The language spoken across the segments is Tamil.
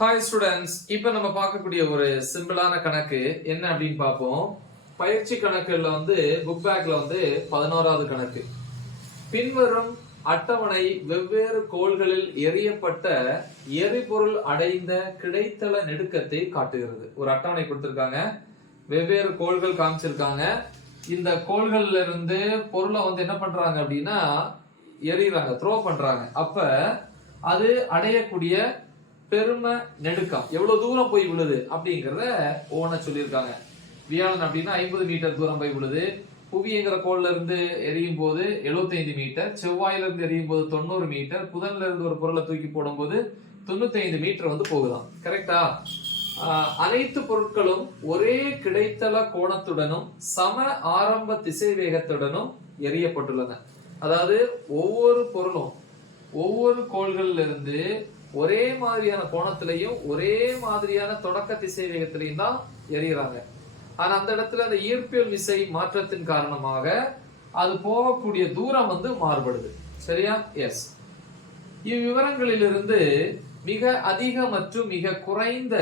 ஹாய் ஸ்டூடெண்ட்ஸ், இப்போ நம்ம பார்க்கக்கூடிய ஒரு சிம்பிளான கணக்கு என்ன அப்படின்னு பார்ப்போம். பயிற்சி கணக்குல புக் பேக்ல 11வது கணக்கு. பின்வரும் அட்டவணை வெவ்வேறு கோள்களில் எரியப்பட்ட எரிபொருள் அடைந்த கிடைத்தள நெடுக்கத்தை காட்டுகிறது. ஒரு அட்டவணை கொடுத்திருக்காங்க, வெவ்வேறு கோள்கள் காமிச்சிருக்காங்க. இந்த கோள்கள்ல இருந்து பொருளை என்ன பண்றாங்க அப்படின்னா எரியுறாங்க, த்ரோ பண்றாங்க. அப்ப அது அடையக்கூடிய பெரும நெடுக்கம் எவ்வளவு தூரம் போய் விழுது அப்படிங்கறத ஓன சொல்லியிருக்காங்க. வியாழன் அப்படின்னா 50 மீட்டர் தூரம் போய் விழுது. புவிங்கிற கோள்ல இருந்து எரியும் போது 75 மீட்டர், செவ்வாயில இருந்து எரியும் போது 90 மீட்டர், புதன்ல இருந்து ஒரு பொருளை தூக்கி போடும் போது 95 மீட்டர் போகுதாம். கரெக்டா? அனைத்து பொருட்களும் ஒரே கிடைத்தள கோணத்துடனும் சம ஆரம்ப திசை வேகத்துடனும் எரியப்பட்டுள்ளன. அதாவது ஒவ்வொரு பொருளும் ஒவ்வொரு கோள்கள்ல இருந்து ஒரே மாதிரியான கோணத்திலையும் ஒரே மாதிரியான தொடக்க திசை வேகத்திலையும் தான் எரியுறாங்க. ஆனா அந்த இடத்துல அந்த ஈர்ப்பியல் விசை மாற்றத்தின் காரணமாக அது போகக்கூடிய தூரம் மாறுபடுது. சரியா? எஸ். இவ்விவரங்களிலிருந்து மிக அதிக மற்றும் மிக குறைந்த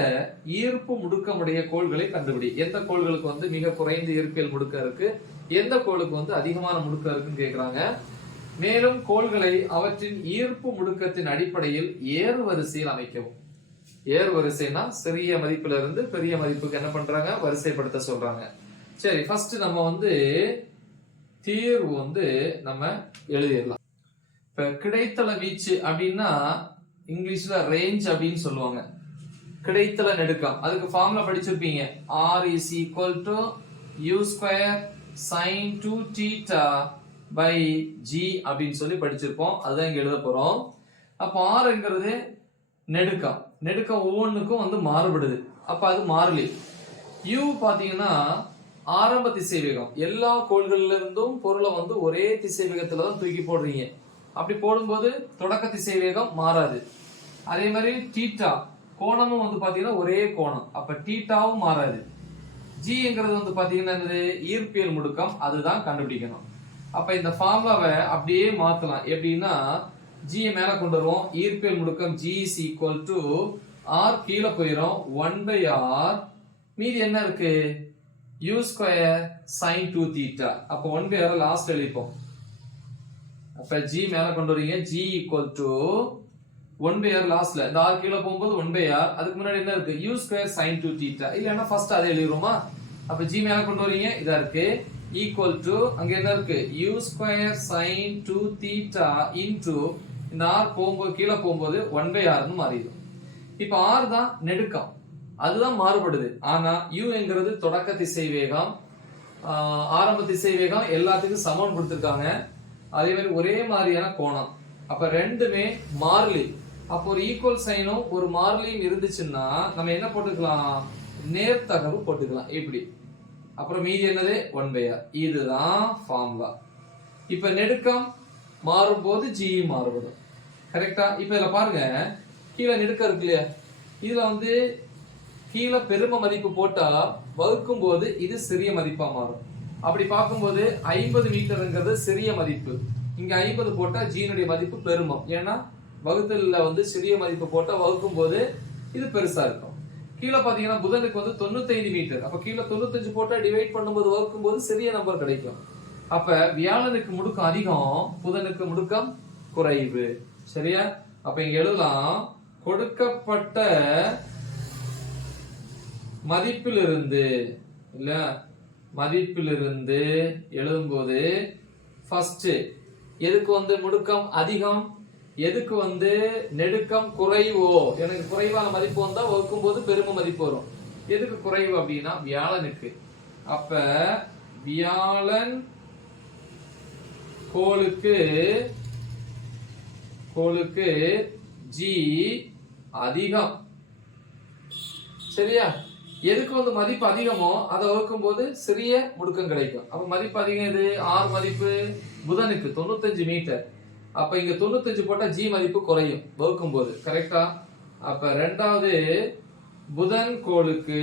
ஈர்ப்பு முடுக்கமுடைய கோள்களை கண்டுபிடி. எந்த கோள்களுக்கு மிக குறைந்த ஈர்ப்பியல் முடுக்கம் இருக்கு, எந்த கோளுக்கு அதிகமான முடுக்கம் இருக்குன்னு கேக்குறாங்க. மேலும் கோள்களை அவற்றின் ஈர்ப்பு முடுக்கத்தின் அடிப்படையில் ஏறு வரிசையில் அமைக்கவும். ஏறு வரிசைனா சிறிய மதிப்புல இருந்து பெரிய மதிப்புக்கு என்ன பண்றாங்க, வரிசைப்படுத்த சொல்றாங்க. சரி, ஃபர்ஸ்ட் நம்ம தீர்வு நம்ம எழுதிடலாம். இப்ப கிடைத்தள வீச்சு அப்படின்னா இங்கிலீஷ்ல ரேஞ்ச் அப்படின்னு சொல்லுவாங்க. கிடைத்தள நெடுக்கம், அதுக்கு ஃபார்முலா படிச்சிருப்பீங்க. R is equal to u square sin 2 theta by g அப்படின்னு சொல்லி படிச்சிருப்போம். அதுதான் இங்க எழுத போறோம். அப்ப ஆறுங்கிறது நெடுக்கம். நெடுக்கம் ஒவ்வொன்றுக்கும் மாறுபடுது. அப்ப அது மாறிலி. u பாத்தீங்கன்னா ஆரம்ப திசை வேகம். எல்லா கோள்கள்ல இருந்தும் பொருளை ஒரே திசை வேகத்துல தான் தூக்கி போடுறீங்க. அப்படி போடும்போது தொடக்க திசை வேகம் மாறாது. அதே மாதிரி தீட்டா கோணமும் பாத்தீங்கன்னா ஒரே கோணம். அப்ப தீட்டாவும் மாறாது. ஜிங்கிறது பாத்தீங்கன்னா ஈர்ப்பியல் முடுக்கம், அதுதான் கண்டுபிடிக்கணும். அப்ப இந்த ஃபார்முலாவை அப்படியே மாத்தலாம். எப்படின்னா g மேல கொண்டு வருவோம். ஈர்ப்பியல் முடுக்கம் g is equal to r கீழே போயிரும் 1/r. மீதி என்ன இருக்கு? u square sin 2 theta. அப்ப 1/r லாஸ்ட் எழுதிப்போம். அப்ப g மேல கொண்டு வரீங்க. g equal to 1/r லாஸ்ட்ல இந்த r கீழே போகும்போது 1/r. அதுக்கு முன்னாடி என்ன இருக்கு? u square sin 2 theta. இல்லன்னா ஃபர்ஸ்ட் அதை எழுதிரோமா? அப்ப g மேல கொண்டு வரீங்க, இதா இருக்கு. equal to அங்க என்ன இருக்கு? u square sin 2 theta into இந்த r போகும்போது கீழே போகும்போது 1/r ன்னு மாறிடும். இப்ப r தான் நெடுக்கம், அதுதான் மாறுபடுது. ஆனா u என்கிறது தொடக்க திசை வேகம், ஆரம்ப திசை வேகம் எல்லாத்துக்கும் சமம் கொடுத்திருக்காங்க. அதே மாதிரி ஒரே மாதிரியான கோணம். அப்ப ரெண்டுமே மாறிலி. அப்போ ஒரு ஈக்குவல் சைனும் ஒரு மாறிலியும் இருந்துச்சுன்னா நம்ம என்ன போட்டுக்கலாம்? நேர்த்தகவு போட்டுக்கலாம். இப்படி. அப்புறம் மீதி என்னது? 1/r. இதுதான் ஃபார்முலா. இப்ப நெடுக்கம் மாறும்போது g மாறுபடும். கரெக்டா? இப்ப இதுல பாருங்க, கீழே நெடுக்கம் இருக்கு இல்லையா? இதுல கீழே பெரும மதிப்பு போட்டா வகுக்கும் போது இது சிறிய மதிப்பா மாறும். அப்படி பார்க்கும்போது 50 மீட்டர்ங்கிறது சிறிய மதிப்பு. இங்க 50 போட்டா g னுடைய மதிப்பு பெருமம். ஏன்னா வகுத்தல்ல சிறிய மதிப்பு போட்டா வகுக்கும் போது இது பெருசா இருக்கும். கீழே பாத்தீங்கன்னா புதனுக்கு 95 மீட்டர். அப்ப கீழே 95 போட்டா டிவைட் பண்ணும்போது வகுக்கும் போது சிறிய நம்பர் கிடைக்கும். அப்ப வியாழனுக்கு முடுக்கம் அதிகம், புதனுக்கு முடுக்கம் குறைவு. சரியா? அப்ப இங்க எழுதலாம், கொடுக்கப்பட்ட மதிப்பிலிருந்து இல்ல மதிப்பிலிருந்து எழுதும்போது ஃபர்ஸ்ட் எதுக்கு முடுக்கம் அதிகம், எதுக்கு நெடுக்கம் குறைவோ, எனக்கு குறைவான மதிப்பு வந்தா வகுக்கும் போது பெரும மதிப்பு வரும். எதுக்கு குறைவு அப்படின்னா வியாழனுக்கு. அப்ப வியாழன் கோளுக்கு g அதிகம். சரியா? எதுக்கு மதிப்பு அதிகமோ அதை வகுக்கும் போது சிறிய முடுக்கம் கிடைக்கும். அப்ப மதிப்பு அதிகம் எது? r மதிப்பு புதனுக்கு 95 மீட்டர். அப்ப இங்க 95 போட்டா g மதிப்பு குறையும் வகுக்கும் போது. கரெக்டா? அப்ப ரெண்டாவது புதன் கோளுக்கு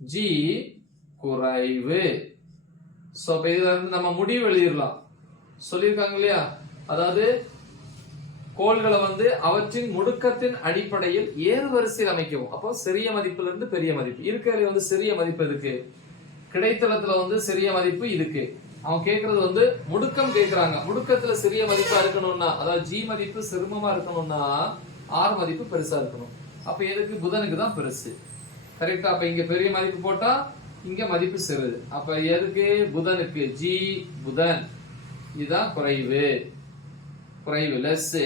g குறைவு. சோ இப்ப இதுல நம்ம முடிவு எழுதிடலாம். சொல்லியிருக்காங்க இல்லையா? அதாவது கோள்களை வந்து அவற்றின் முடுக்கத்தின் அடிப்படையில் ஏறுவரிசையில் அமைக்கவும். அப்போ சிறிய மதிப்புல இருந்து பெரிய மதிப்பு இருக்கிறதுல வந்து சிறிய மதிப்பு எதுக்கு? கிடைத்தளத்துல வந்து சிறிய மதிப்பு இதுக்கு. அவன் கேக்குறது வந்து முடுக்கம் கேக்குறாங்க. முடுக்கத்துல சிறிய மதிப்பா இருக்கணும்னா, அதாவது ஜி மதிப்பு சிறுமமா இருக்கணும்னா ஆர் மதிப்பு பெருசா இருக்கணும். அப்ப எதுக்கு? புதனுக்கு தான் பெருசு. கரெக்டா? அப்ப இங்க பெரிய மதிப்பு போட்டா இங்க மதிப்பு சிறிது. அப்ப எதுக்கு? புதனுக்கு. ஜி புதன் இதுதான் குறைவு, லெஸ்.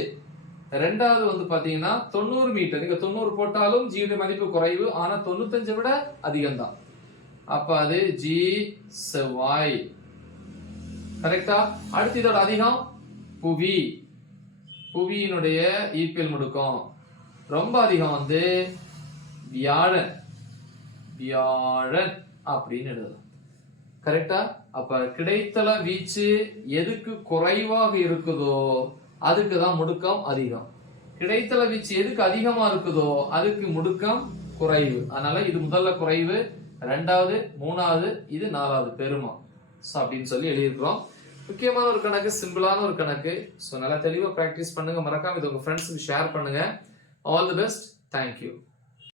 ரெண்டாவது வந்து பாத்தீங்கன்னா 90 மீட்டர். நீங்க 90 போட்டாலும் ஜி மதிப்பு குறைவு, ஆனா 95 விட அதிகம் தான். அப்ப அது ஜி செவ்வாய். கரெக்டா? அடுத்து இதோட அதிகம் புவி. புவியினுடைய ஈப்பியல் முடுக்கம் ரொம்ப அதிகம் வந்து வியாழன் அப்படின்னு எழுதலாம். கரெக்டா? அப்ப கிடைத்தள வீச்சு எதுக்கு குறைவாக இருக்குதோ அதுக்குதான் முடுக்கம் அதிகம். கிடைத்தள வீச்சு எதுக்கு அதிகமா இருக்குதோ அதுக்கு முடுக்கம் குறைவு. அதனால இது முதல்ல குறைவு, ரெண்டாவது, மூணாவது, இது நாலாவது பெருமா. அப்படின்னு சொல்லி எழுதியிருக்கிறோம். முக்கியமான ஒரு கணக்கு, சிம்பிளான ஒரு கணக்கு. ஸோ நல்லா தெளிவாக ப்ராக்டிஸ் பண்ணுங்க. மறக்காம இது உங்க ஃப்ரெண்ட்ஸுக்கு ஷேர் பண்ணுங்க. All the best. தேங்க்யூ.